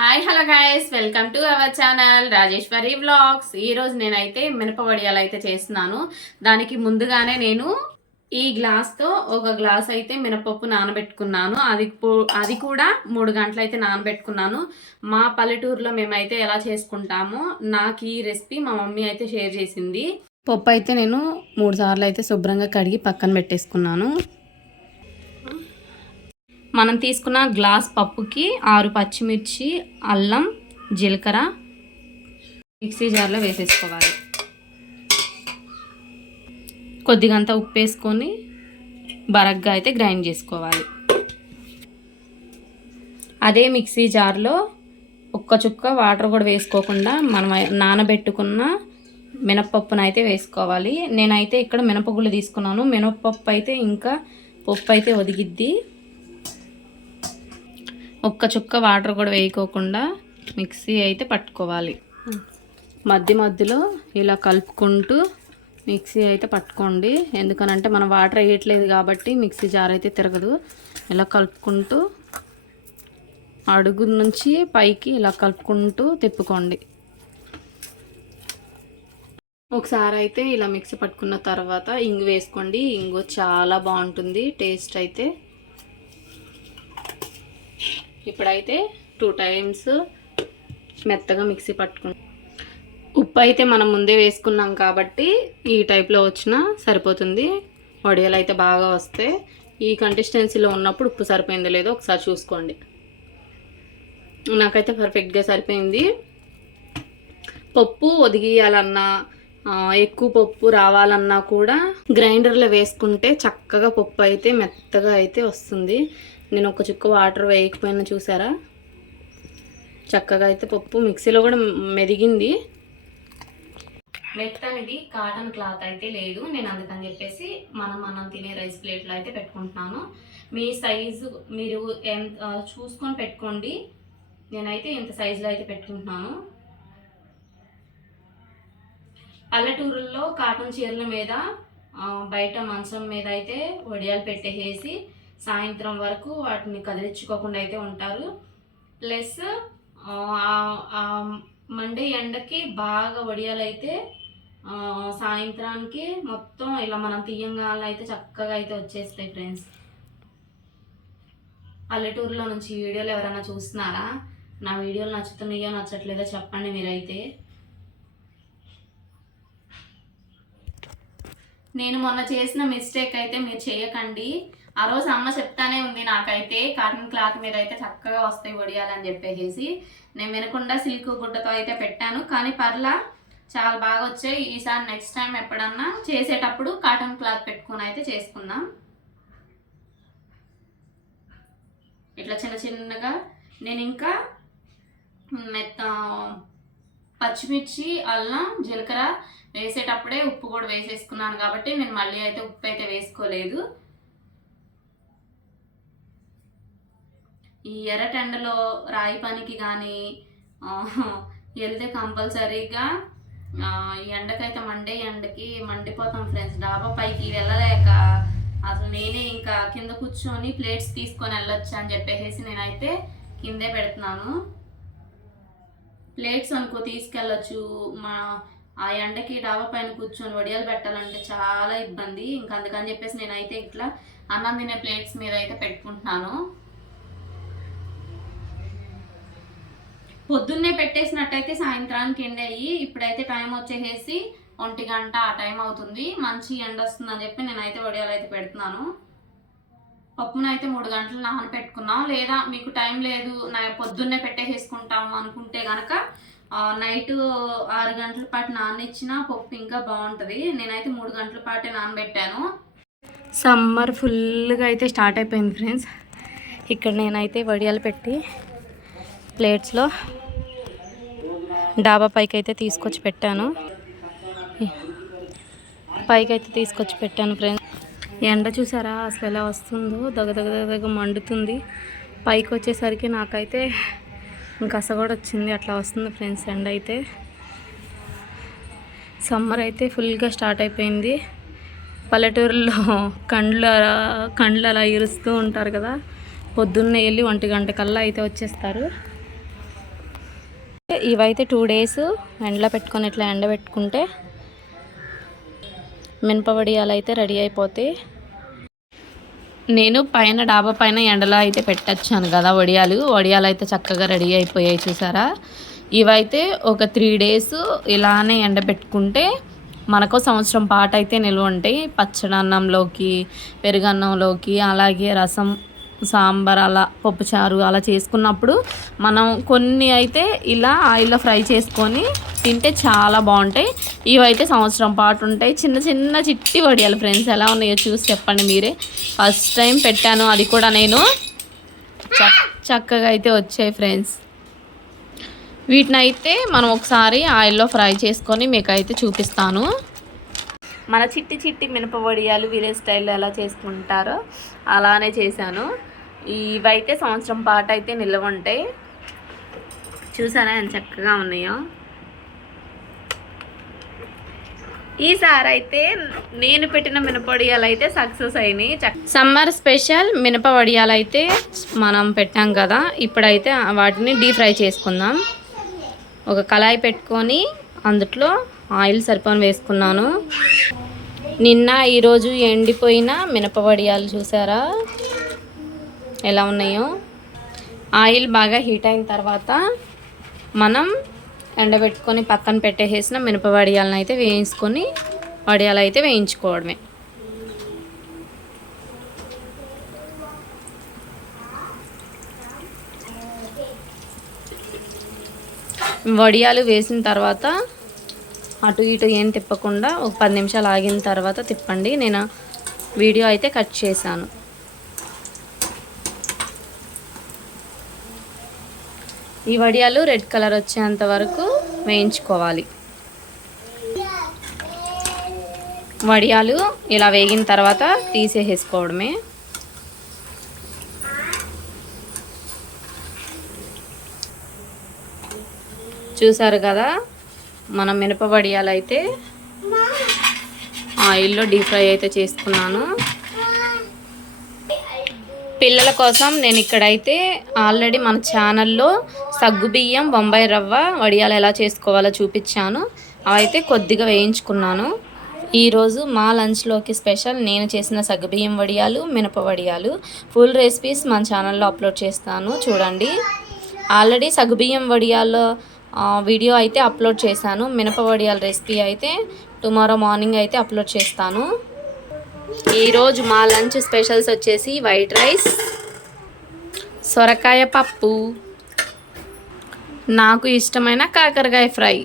Hi hello guys, welcome to our channel Rajeshwari vlogs. ఈరోజు నేనైతే మినపవడియాలు అయితే చేస్తున్నాను. దానికి ముందుగానే నేను ఈ గ్లాస్తో ఒక గ్లాస్ అయితే మినపప్పు నానబెట్టుకున్నాను. అది కూడా 3 గంటలు అయితే నానబెట్టుకున్నాను. మా పల్లెటూరులో మేమైతే ఎలా చేసుకుంటామో నాకు ఈ రెసిపీ మా మమ్మీ అయితే షేర్ చేసింది. పప్పు అయితే నేను 3 సార్లు అయితే శుభ్రంగా కడిగి పక్కన పెట్టేసుకున్నాను. మనం తీసుకున్న గ్లాస్ పప్పుకి 6 పచ్చిమిర్చి, అల్లం, జీలకర్ర మిక్సీ జార్లో వేసేసుకోవాలి. కొద్దిగంత ఉప్పు వేసుకొని బరగ్గా అయితే గ్రైండ్ చేసుకోవాలి. అదే మిక్సీ జార్లో ఒక్క చుక్క వాటర్ కూడా వేసుకోకుండా మనం నానబెట్టుకున్న మినపప్పును అయితే వేసుకోవాలి. నేనైతే ఇక్కడ మినపగుళ్ళు తీసుకున్నాను. మినపప్పు అయితే ఇంకా పప్పు అయితే ఒదిగిద్ది. ఒక్క చుక్క వాటర్ కూడా వేయకోకుండా మిక్సీ అయితే పట్టుకోవాలి. మధ్యలో ఇలా కలుపుకుంటూ మిక్సీ అయితే పట్టుకోండి. ఎందుకనంటే మనం వాటర్ వేయట్లేదు కాబట్టి మిక్సీ జార్ అయితే తిరగదు. ఇలా కలుపుకుంటూ అడుగు నుంచి పైకి ఇలా కలుపుకుంటూ తిప్పుకోండి. ఒకసారి అయితే ఇలా మిక్సీ పట్టుకున్న తర్వాత ఇంగు వేసుకోండి. ఇంగు చాలా బాగుంటుంది టేస్ట్ అయితే. ఇప్పుడైతే 2 టైమ్స్ మెత్తగా మిక్సీ పట్టుకుంటాం. ఉప్పు అయితే మనం ముందే వేసుకున్నాం కాబట్టి ఈ టైప్లో వచ్చినా సరిపోతుంది. వడియాలు అయితే బాగా వస్తాయి. ఈ కన్సిస్టెన్సీలో ఉన్నప్పుడు ఉప్పు సరిపోయిందో లేదో ఒకసారి చూసుకోండి. నాకైతే పర్ఫెక్ట్గా సరిపోయింది. పప్పు ఒదిగియాలన్నా ఎక్కువ పప్పు రావాలన్నా కూడా గ్రైండర్లో వేసుకుంటే చక్కగా పప్పు అయితే మెత్తగా అయితే వస్తుంది. నేను ఒక చుక్క వాటర్ వేయకపోయినా చూసారా, చక్కగా అయితే పప్పు మిక్సీలో కూడా మెదిగింది. మెత్తనిది కాటన్ క్లాత్ అయితే లేదు. నేను అందుకని చెప్పేసి మనం తినే రైస్ ప్లేట్లో అయితే పెట్టుకుంటున్నాను. మీ సైజు మీరు ఎంత చూసుకొని పెట్టుకోండి. నేనైతే ఇంత సైజులో అయితే పెట్టుకుంటున్నాను. పల్లెటూరుల్లో కాటన్ చీరల మీద బయట మంచం మీద అయితే వడియాలు పెట్టేసి సాయంత్రం వరకు వాటిని కదిలించుకోకుండా అయితే ఉంటారు. ప్లస్ మండే ఎండకి బాగా వడియాలు అయితే సాయంత్రానికి మొత్తం ఇలా మనం తీయంగా అయితే చక్కగా అయితే వచ్చేస్తాయి ఫ్రెండ్స్. పల్లెటూరులో నుంచి వీడియోలు ఎవరైనా చూస్తున్నారా? నా వీడియోలు నచ్చుతున్నాయో నచ్చట్లేదో చెప్పండి మీరైతే. నేను మొన్న చేసిన మిస్టేక్ అయితే మీరు చేయకండి. ఆ రోజు అమ్మ చెప్తానే ఉంది నాకైతే కాటన్ క్లాత్ మీద అయితే చక్కగా వస్తాయి వడియాలని చెప్పేసి. నేను వినకుండా సిల్క్ గుడ్డతో అయితే పెట్టాను, కానీ పర్లా చాలా బాగా వచ్చాయి. ఈసారి నెక్స్ట్ టైం ఎప్పుడన్నా చేసేటప్పుడు కాటన్ క్లాత్ పెట్టుకుని అయితే చేసుకుందాం. ఇట్లా చిన్న చిన్నగా నేను ఇంకా పచ్చిమిర్చి, అల్లం, జీలకర్ర వేసేటప్పుడే ఉప్పు కూడా వేసేసుకున్నాను కాబట్టి నేను మళ్ళీ అయితే ఉప్పు అయితే వేసుకోలేదు. ఈ ఎర్రటెండలో రాయి పనికి కానీ వెళ్తే కంపల్సరీగా ఈ ఎండకైతే మండే ఎండకి మండిపోతాం ఫ్రెండ్స్. డాబా పైకి వెళ్ళలేక అసలు నేనే ఇంకా కింద కూర్చొని ప్లేట్స్ తీసుకొని వెళ్ళొచ్చు అని చెప్పేసి నేనైతే కిందే పెడుతున్నాను. ప్లేట్స్ అనుకో తీసుకెళ్ళచ్చు, ఆ ఎండకి డాబా పైన కూర్చొని వడియాలు పెట్టాలంటే చాలా ఇబ్బంది. ఇంకా అందుకని చెప్పేసి నేనైతే ఇట్లా అన్నం తినే ప్లేట్స్ మీద అయితే పెట్టుకుంటున్నాను. పొద్దున్నే పెట్టేసినట్టయితే సాయంత్రానికి ఎండయ్యి, ఇప్పుడైతే టైం వచ్చేసి 1 గంట ఆ టైం అవుతుంది. మంచి ఎండ వస్తుందని చెప్పి నేనైతే వడియాలు అయితే పెడుతున్నాను. పప్పునైతే 3 గంటలు నానబెట్టుకున్నాం. లేదా మీకు టైం లేదు పొద్దున్నే పెట్టేసుకుంటాము అనుకుంటే కనుక నైట్ 6 గంటల పాటు నాననిచ్చిన పప్పు ఇంకా బాగుంటుంది. నేనైతే 3 గంటల పాటే నానబెట్టాను. సమ్మర్ ఫుల్గా అయితే స్టార్ట్ అయిపోయింది ఫ్రెండ్స్. ఇక్కడ నేనైతే వడియాలు పెట్టి ప్లేట్స్లో డాబా పైకి అయితే తీసుకొచ్చి పెట్టాను. ఫ్రెండ్స్. ఎండ చూసారా అసలు ఎలా వస్తుందో, దగ్గ మండుతుంది. పైకి వచ్చేసరికి నాకైతే గస కూడా వచ్చింది. అట్లా వస్తుంది ఫ్రెండ్స్ ఎండ అయితే. సమ్మర్ అయితే ఫుల్గా స్టార్ట్ అయిపోయింది. పల్లెటూరులో కండ్లు అలా ఇరుస్తూ ఉంటారు కదా. పొద్దున్నే వెళ్ళి 1 గంట కల్లా అయితే వచ్చేస్తారు. ఇవైతే 2 days ఎండలో పెట్టుకొని ఇట్లా ఎండబెట్టుకుంటే మినప వడియాలు అయితే రెడీ అయిపోతాయి. నేను పైన డాబా పైన ఎండలో అయితే పెట్టొచ్చాను కదా వడియాలు అయితే చక్కగా రెడీ అయిపోయాయి చూసారా. ఇవైతే ఒక 3 days ఇలానే ఎండబెట్టుకుంటే మనకు సంవత్సరం పాటు అయితే నిల్వ ఉంటాయి. పచ్చడి అన్నంలోకి, పెరుగన్నంలోకి, అలాగే రసం, సాంబార్, అలా పప్పుచారు అలా చేసుకున్నప్పుడు మనం కొన్ని అయితే ఇలా ఆయిల్లో ఫ్రై చేసుకొని తింటే చాలా బాగుంటాయి. ఇవైతే సంవత్సరం పాటు ఉంటాయి. చిన్న చిన్న చిట్టి వడియాలు ఫ్రెండ్స్, ఎలా ఉన్నాయో చూసి చెప్పండి మీరే. ఫస్ట్ టైం పెట్టాను, అది కూడా నేను. చక్కగా అయితే వచ్చాయి ఫ్రెండ్స్. వీటిని అయితే మనం ఒకసారి ఆయిల్లో ఫ్రై చేసుకొని మీకు అయితే చూపిస్తాను. మన చిట్టి చిట్టి మినప వడియాలు విలేజ్ స్టైల్లో ఎలా చేసుకుంటారో అలానే చేశాను. ఇవైతే సంవత్సరం పాటు అయితే నిల్వ ఉంటాయి. చూసారా ఎంత చక్కగా ఉన్నాయో. ఈసారి అయితే నేను పెట్టిన మినపవడియాలు అయితే సక్సెస్ అయినాయి. సమ్మర్ స్పెషల్ మినప వడియాలు అయితే మనం పెట్టాం కదా, ఇప్పుడైతే వాటిని డీప్ ఫ్రై చేసుకుందాం. ఒక కళాయి పెట్టుకొని అందులో ఆయిల్ సరిపోని వేసుకున్నాను. నిన్న ఈరోజు ఎండిపోయిన మినప వడియాలు చూసారా ఎలా ఉన్నాయో. ఆయిల్ బాగా హీట్ అయిన తర్వాత మనం ఎండబెట్టుకొని పక్కన పెట్టేసేసిన మినప వడియాలను అయితే వేయించుకొని వడియాలు అయితే వేయించుకోవడమే. వడియాలు వేసిన తర్వాత అటు ఇటు ఏం తిప్పకుండా ఒక 10 నిమిషాలు ఆగిన తర్వాత తిప్పండి. నేను వీడియో అయితే కట్ చేశాను. ఈ వడియాలు రెడ్ కలర్ వచ్చేంత వరకు వేయించుకోవాలి. వడియాలు ఇలా వేగిన తర్వాత తీసేసుకోవడమే. చూసారు కదా, మన మినప వడియాలు అయితే ఆయిల్లో డీప్ ఫ్రై అయితే చేసుకున్నాను. పిల్లల కోసం నేను ఇక్కడైతే ఆల్రెడీ మన ఛానల్లో సగ్గుబియ్యం, బొంబాయి రవ్వ వడియాలు ఎలా చేసుకోవాలో చూపించాను. అవైతే కొద్దిగా వేయించుకున్నాను. ఈరోజు మా లంచ్లోకి స్పెషల్ నేను చేసిన సగ్గుబియ్యం వడియాలు, మినప వడియాలు. ఫుల్ రెసిపీస్ మన ఛానల్లో అప్లోడ్ చేస్తాను చూడండి. ఆల్రెడీ సగ్గుబియ్యం వడియాల్లో వీడియో అయితే అప్లోడ్ చేశాను. మినప వడియాల రెసిపీ అయితే టుమారో మార్నింగ్ అయితే అప్లోడ్ చేస్తాను. ఈరోజు మా లంచ్ స్పెషల్స్ వచ్చేసి వైట్ రైస్, సొరకాయ పప్పు, నాకు ఇష్టమైన కాకరకాయ ఫ్రై.